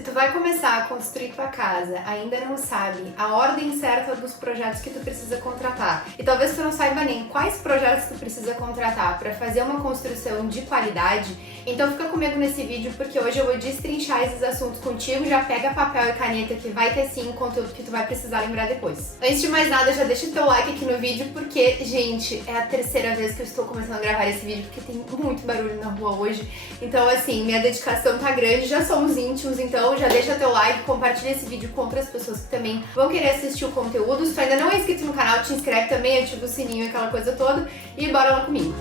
Se tu vai começar a construir tua casa, ainda não sabe a ordem certa dos projetos que tu precisa contratar, e talvez tu não saiba nem quais projetos tu precisa contratar para fazer uma construção de qualidade, então fica comigo nesse vídeo porque hoje eu vou destrinchar esses assuntos contigo. Já pega papel e caneta que vai ter sim conteúdo que tu vai precisar lembrar depois. Antes de mais nada, já deixa o teu like aqui no vídeo porque, gente, é a terceira vez que eu estou começando a gravar esse vídeo porque tem muito barulho na rua hoje. Então assim, minha dedicação tá grande, já somos íntimos, então já deixa teu like, compartilha esse vídeo com outras pessoas que também vão querer assistir o conteúdo. Se tu ainda não é inscrito no canal, te inscreve também, ativa o sininho, aquela coisa toda, e bora lá comigo.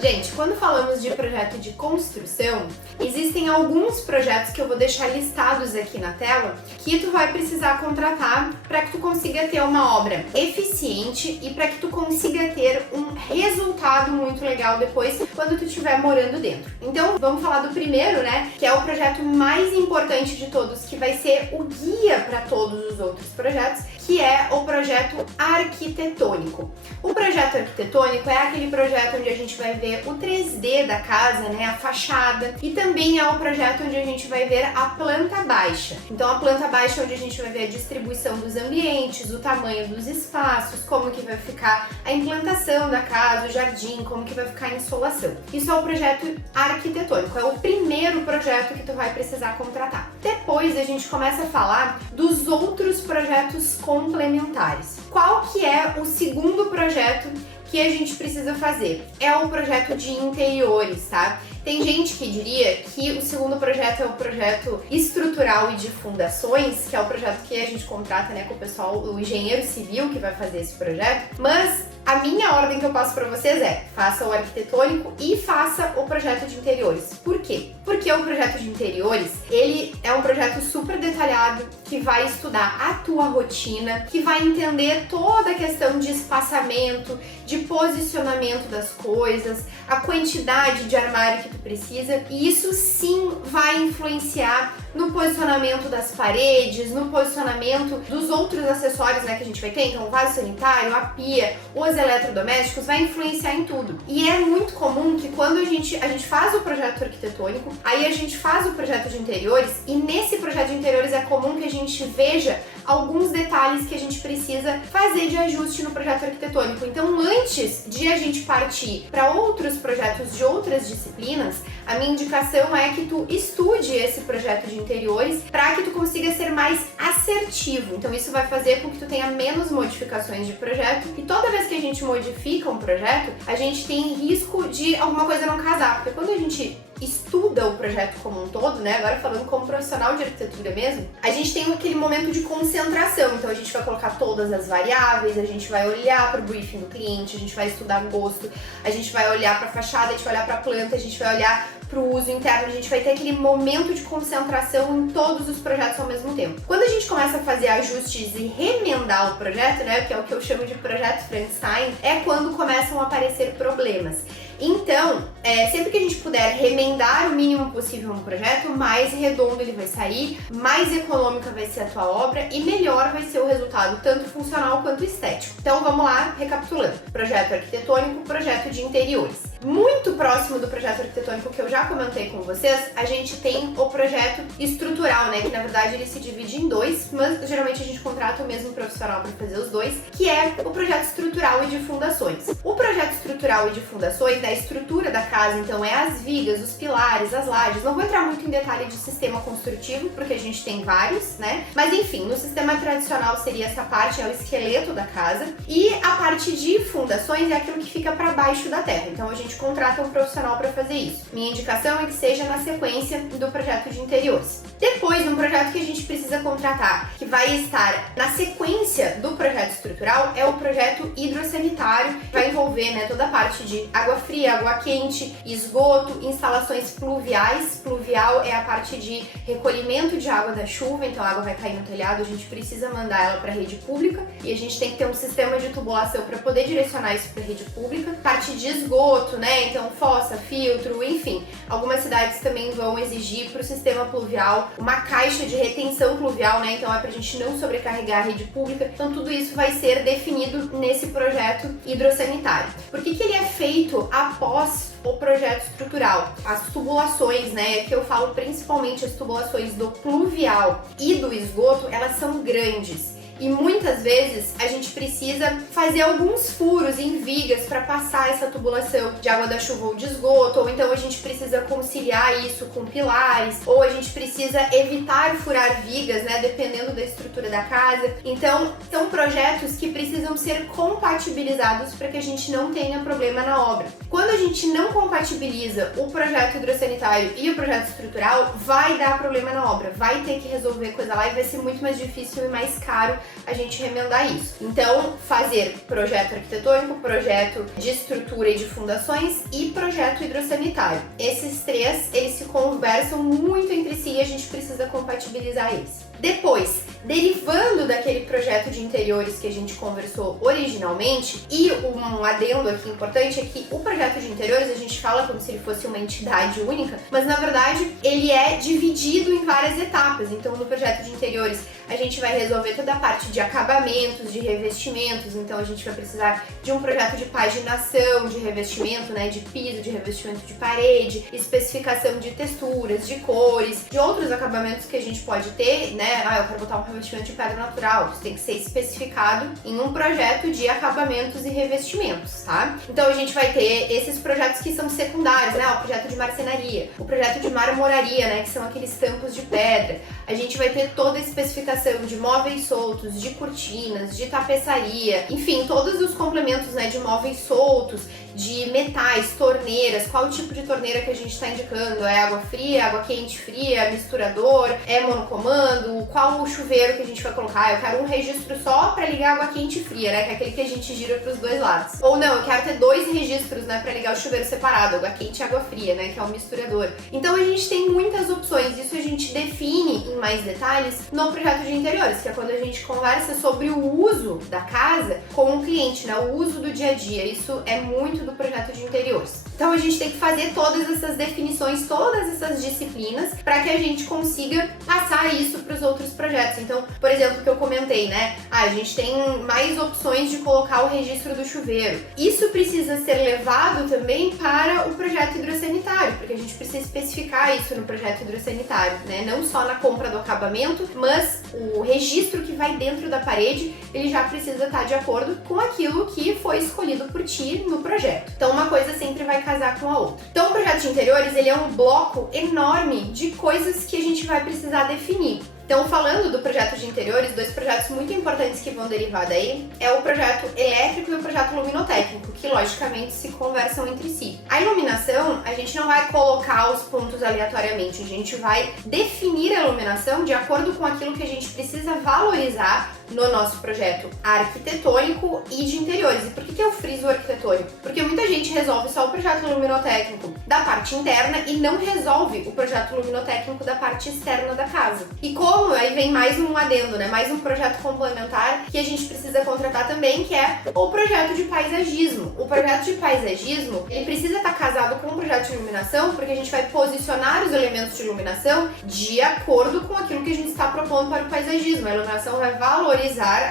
Gente, quando falamos de projeto de construção, existem alguns projetos que eu vou deixar listados aqui na tela que tu vai precisar contratar para que tu consiga ter uma obra eficiente e para que tu consiga ter um resultado muito legal depois quando tu estiver morando dentro. Então, vamos falar do primeiro, né, que é o projeto mais importante de todos, que vai ser o guia para todos os outros projetos, que é o projeto arquitetônico. O projeto arquitetônico é aquele projeto onde a gente vai ver o 3D da casa, né, a fachada, e também é o projeto onde a gente vai ver a planta baixa. Então a planta baixa é onde a gente vai ver a distribuição dos ambientes, o tamanho dos espaços, como que vai ficar a implantação da casa, o jardim, como que vai ficar a insolação. Isso é o projeto arquitetônico, é o primeiro projeto que tu vai precisar contratar. Depois a gente começa a falar dos outros projetos complementares. Qual que é o segundo projeto que a gente precisa fazer? É o projeto de interiores, tá? Tem gente que diria que o segundo projeto é o projeto estrutural e de fundações, que é o projeto que a gente contrata, né, com o pessoal, o engenheiro civil que vai fazer esse projeto, mas a minha ordem que eu passo pra vocês é: faça o arquitetônico e faça o projeto de interiores. Por quê? Porque o projeto de interiores, ele é um projeto super detalhado, que vai estudar a tua rotina, que vai entender toda a questão de espaçamento, de posicionamento das coisas, a quantidade de armário que tu precisa, e isso sim vai influenciar no posicionamento das paredes, no posicionamento dos outros acessórios, né, que a gente vai ter. Então o vaso sanitário, a pia, os eletrodomésticos, vai influenciar em tudo. E é muito comum que quando a gente faz o projeto arquitetônico, aí a gente faz o projeto de interiores, e nesse projeto de interiores é comum que a gente veja alguns detalhes que a gente precisa fazer de ajuste no projeto arquitetônico. Então, antes de a gente partir para outros projetos de outras disciplinas, a minha indicação é que tu estude esse projeto de interiores para que tu consiga ser mais assertivo. Então, isso vai fazer com que tu tenha menos modificações de projeto, e toda vez que a gente modifica um projeto, a gente tem risco de alguma coisa não casar, porque quando a gente estuda o projeto como um todo, né, agora falando como profissional de arquitetura mesmo, a gente tem aquele momento de concentração. Então a gente vai colocar todas as variáveis, a gente vai olhar para o briefing do cliente, a gente vai estudar gosto, a gente vai olhar para a fachada, a gente vai olhar para a planta, a gente vai olhar para o uso interno, a gente vai ter aquele momento de concentração em todos os projetos ao mesmo tempo. Quando a gente começa a fazer ajustes e remendar o projeto, né, que é o que eu chamo de projeto Frankenstein, é quando começam a aparecer problemas. Então, sempre que a gente puder remendar o mínimo possível um projeto, mais redondo ele vai sair, mais econômica vai ser a tua obra e melhor vai ser o resultado, tanto funcional quanto estético. Então vamos lá, recapitulando. Projeto arquitetônico, projeto de interiores. Muito próximo do projeto arquitetônico que eu já comentei com vocês, a gente tem o projeto estrutural, né, que na verdade ele se divide em dois, mas geralmente a gente contrata o mesmo profissional para fazer os dois, que é o projeto estrutural e de fundações. O projeto estrutural e de fundações, da estrutura da casa, então é as vigas, os pilares, as lajes. Não vou entrar muito em detalhe de sistema construtivo, porque a gente tem vários, né, mas enfim, no sistema tradicional seria essa parte, é o esqueleto da casa, e a parte de fundações é aquilo que fica para baixo da terra. Então a gente contrata um profissional para fazer isso. Minha indicação é que seja na sequência do projeto de interiores. Depois, um projeto que a gente precisa contratar, que vai estar na sequência do projeto estrutural, é o projeto hidrossanitário, que vai envolver, né, toda a parte de água fria, água quente, esgoto, instalações pluviais. Pluvial é a parte de recolhimento de água da chuva, então a água vai cair no telhado, a gente precisa mandar ela para a rede pública, e a gente tem que ter um sistema de tubulação para poder direcionar isso para a rede pública. Parte de esgoto, né, então fossa, filtro, enfim. Algumas cidades também vão exigir para o sistema pluvial uma caixa de retenção pluvial, né, então é pra gente não sobrecarregar a rede pública. Então tudo isso vai ser definido nesse projeto hidrossanitário. Por que ele é feito após o projeto estrutural. As tubulações, né, que eu falo principalmente as tubulações do pluvial e do esgoto, elas são grandes. E muitas vezes a gente precisa fazer alguns furos em vigas para passar essa tubulação de água da chuva ou de esgoto, ou então a gente precisa conciliar isso com pilares, ou a gente precisa evitar furar vigas, né, dependendo da estrutura da casa. Então, são projetos que precisam ser compatibilizados para que a gente não tenha problema na obra. Quando a gente não compatibiliza o projeto hidrossanitário e o projeto estrutural, vai dar problema na obra, vai ter que resolver coisa lá e vai ser muito mais difícil e mais caro a gente remendar isso. Então, fazer projeto arquitetônico, projeto de estrutura e de fundações e projeto hidrossanitário. Esses três, eles se conversam muito entre si e a gente precisa compatibilizar eles. Depois, derivando daquele projeto de interiores que a gente conversou originalmente, e um adendo aqui importante é que o projeto de interiores a gente fala como se ele fosse uma entidade única, mas na verdade ele é dividido em várias etapas. Então no projeto de interiores a gente vai resolver toda a parte de acabamentos, de revestimentos, então a gente vai precisar de um projeto de paginação, de revestimento, né, de piso, de revestimento de parede, especificação de texturas, de cores, de outros acabamentos que a gente pode ter, né? Eu quero botar um revestimento de pedra natural, isso tem que ser especificado em um projeto de acabamentos e revestimentos, tá? Então a gente vai ter esses projetos que são secundários, né? O projeto de marcenaria, o projeto de marmoraria, né? Que são aqueles tampos de pedra. A gente vai ter toda a especificação de móveis soltos, de cortinas, de tapeçaria, enfim, todos os complementos, né, de móveis soltos, de metais, torneiras, qual tipo de torneira que a gente está indicando, é água fria, água quente fria, misturador, é monocomando, qual o chuveiro que a gente vai colocar, eu quero um registro só para ligar água quente e fria, né, que é aquele que a gente gira para os dois lados. Ou não, eu quero ter dois registros, né, para ligar o chuveiro separado, água quente e água fria, né, que é o misturador. Então a gente tem muitas opções, isso a gente define em mais detalhes no projeto de interiores, que é quando a gente conversa sobre o uso da casa com o cliente, né, o uso do dia a dia, isso é muito do projeto de interiores. Então a gente tem que fazer todas essas definições, todas essas disciplinas, para que a gente consiga passar isso para os outros projetos. Então, por exemplo, o que eu comentei, né? A gente tem mais opções de colocar o registro do chuveiro. Isso precisa ser levado também para o projeto hidrossanitário, porque a gente precisa especificar isso no projeto hidrossanitário, né? Não só na compra do acabamento, mas o registro que vai dentro da parede, ele já precisa estar de acordo com aquilo que foi escolhido por ti no projeto. Então, uma coisa sempre vai casar com a outra. Então, o projeto de interiores, ele é um bloco enorme de coisas que a gente vai precisar definir. Então, falando do projeto de interiores, dois projetos muito importantes que vão derivar daí é o projeto elétrico e o projeto luminotécnico, que logicamente se conversam entre si. A iluminação, a gente não vai colocar os pontos aleatoriamente, a gente vai definir a iluminação de acordo com aquilo que a gente precisa valorizar no nosso projeto arquitetônico e de interiores. E por que eu friso o arquitetônico? Porque muita gente resolve só o projeto luminotécnico da parte interna e não resolve o projeto luminotécnico da parte externa da casa. E como aí vem mais um adendo, né? Mais um projeto complementar que a gente precisa contratar também, que é o projeto de paisagismo. O projeto de paisagismo, ele precisa estar casado com o projeto de iluminação, porque a gente vai posicionar os elementos de iluminação de acordo com aquilo que a gente está propondo para o paisagismo. A iluminação vai valorizar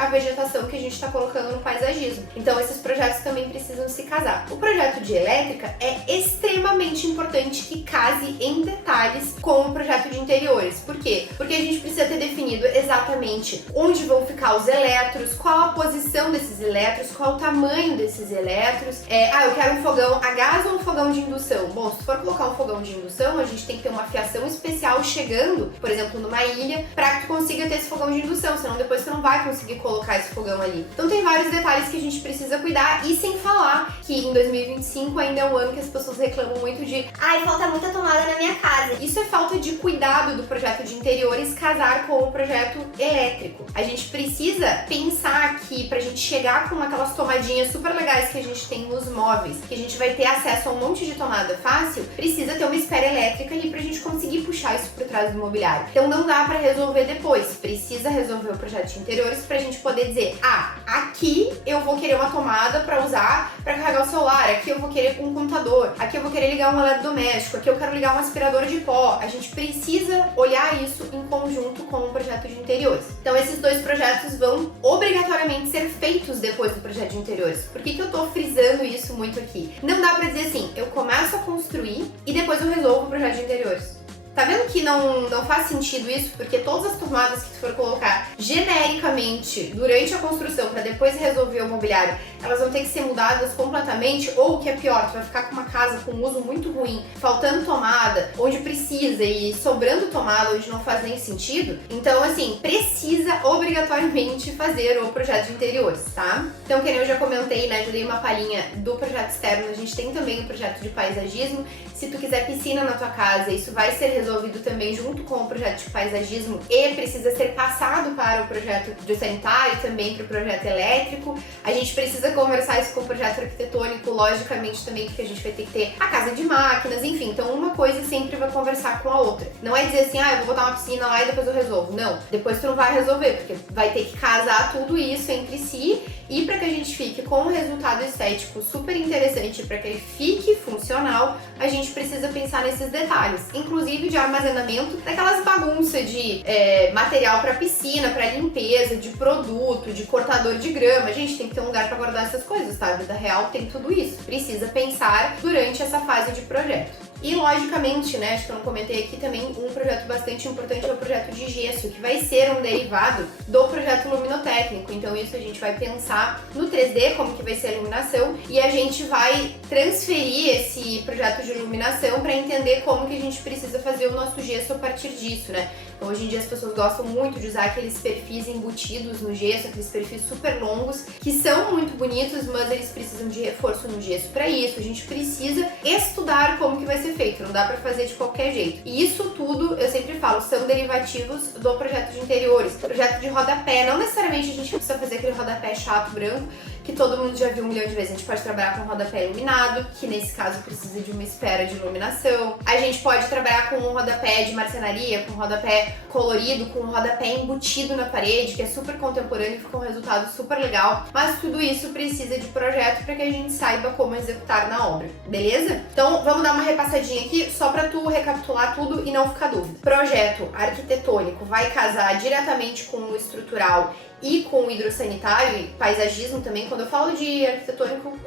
a vegetação que a gente está colocando no paisagismo. Então esses projetos também precisam se casar. O projeto de elétrica é extremamente importante que case em detalhes com o projeto de interiores. Por quê? Porque a gente precisa ter definido exatamente onde vão ficar os elétrons, qual a posição desses elétrons, qual o tamanho desses elétrons. Eu quero um fogão a gás ou um fogão de indução? Bom, se for colocar um fogão de indução, a gente tem que ter uma fiação especial chegando, por exemplo, numa ilha, para que tu consiga ter esse fogão de indução, senão depois tu não vai conseguir colocar esse fogão ali. Então tem vários detalhes que a gente precisa cuidar, e sem falar que em 2025 ainda é um ano que as pessoas reclamam muito de falta muita tomada na minha casa. Isso é falta de cuidado do projeto de interiores casar com o projeto elétrico. A gente precisa pensar que pra gente chegar com aquelas tomadinhas super legais que a gente tem nos móveis, que a gente vai ter acesso a um monte de tomada fácil, precisa ter uma espera elétrica ali pra gente conseguir puxar isso por trás do mobiliário. Então não dá pra resolver depois, precisa resolver o projeto de interiores interiores pra gente poder dizer, aqui eu vou querer uma tomada pra usar pra carregar o celular, aqui eu vou querer um computador, aqui eu vou querer ligar um eletrodoméstico, aqui eu quero ligar um aspirador de pó. A gente precisa olhar isso em conjunto com o projeto de interiores. Então esses dois projetos vão obrigatoriamente ser feitos depois do projeto de interiores. Por que eu tô frisando isso muito aqui? Não dá pra dizer assim, eu começo a construir e depois eu resolvo o projeto de interiores. Tá vendo que não faz sentido isso? Porque todas as tomadas que tu for colocar genericamente durante a construção para depois resolver o mobiliário, elas vão ter que ser mudadas completamente, ou o que é pior, tu vai ficar com uma casa com um uso muito ruim, faltando tomada, onde precisa e sobrando tomada, onde não faz nem sentido. Então, assim, precisa obrigatoriamente fazer o projeto de interiores, tá? Então, que nem eu já comentei, né, já dei uma palhinha do projeto externo, a gente tem também o projeto de paisagismo. Se tu quiser piscina na tua casa, isso vai ser resolvido também junto com o projeto de paisagismo e precisa ser passado para o projeto de sanitário, também para o projeto elétrico. A gente precisa conversar isso com o projeto arquitetônico, logicamente também, porque a gente vai ter que ter a casa de máquinas, enfim. Então uma coisa sempre vai conversar com a outra. Não é dizer assim, eu vou botar uma piscina lá e depois eu resolvo. Não, depois tu não vai resolver, porque vai ter que casar tudo isso entre si e para que a gente fique com um resultado estético super interessante, para que ele fique funcional, a gente precisa pensar nesses detalhes, inclusive de armazenamento, daquelas bagunças de material para piscina, para limpeza, de produto, de cortador de grama. A gente tem que ter um lugar para guardar essas coisas, tá? A vida real tem tudo isso. Precisa pensar durante essa fase de projeto. E logicamente, né, acho que eu não comentei aqui também, um projeto bastante importante é o projeto de gesso, que vai ser um derivado do projeto luminotécnico. Então isso a gente vai pensar no 3D, como que vai ser a iluminação, e a gente vai transferir esse projeto de iluminação para entender como que a gente precisa fazer o nosso gesso a partir disso, né? Então, hoje em dia as pessoas gostam muito de usar aqueles perfis embutidos no gesso, aqueles perfis super longos, que são muito bonitos, mas eles precisam de reforço no gesso. Para isso, a gente precisa estudar como que vai ser feito, não dá para fazer de qualquer jeito. E isso tudo, eu sempre falo, são derivativos do projeto de interiores. Projeto de rodapé, não necessariamente a gente precisa fazer aquele rodapé chato, branco, que todo mundo já viu 1 milhão de vezes. A gente pode trabalhar com rodapé iluminado, que nesse caso precisa de uma esfera de iluminação. A gente pode trabalhar com um rodapé de marcenaria, com um rodapé colorido, com um rodapé embutido na parede, que é super contemporâneo e fica um resultado super legal. Mas tudo isso precisa de projeto para que a gente saiba como executar na obra, beleza? Então vamos dar uma repassadinha aqui, só para tu recapitular tudo e não ficar dúvida. Projeto arquitetônico vai casar diretamente com o estrutural e com o hidrossanitário e paisagismo também. Quando eu falo de arquitetônico,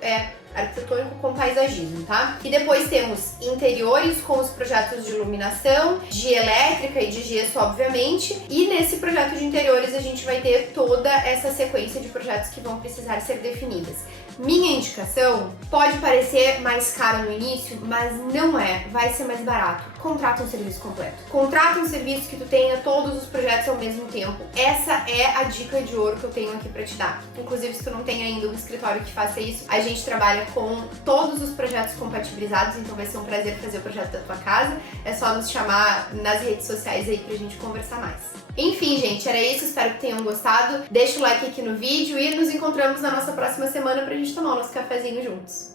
arquitetônico com paisagismo, tá? E depois temos interiores com os projetos de iluminação, de elétrica e de gesso, obviamente. E nesse projeto de interiores a gente vai ter toda essa sequência de projetos que vão precisar ser definidas. Minha indicação, pode parecer mais caro no início, mas não é, vai ser mais barato. Contrata um serviço completo. Contrata um serviço que tu tenha todos os projetos ao mesmo tempo. Essa é a dica de ouro que eu tenho aqui pra te dar. Inclusive, se tu não tem ainda um escritório que faça isso, a gente trabalha com todos os projetos compatibilizados, então vai ser um prazer fazer o projeto da tua casa. É só nos chamar nas redes sociais aí pra gente conversar mais. Enfim, gente, era isso. Espero que tenham gostado. Deixa o like aqui no vídeo e nos encontramos na nossa próxima semana pra gente tomar o nosso cafezinho juntos.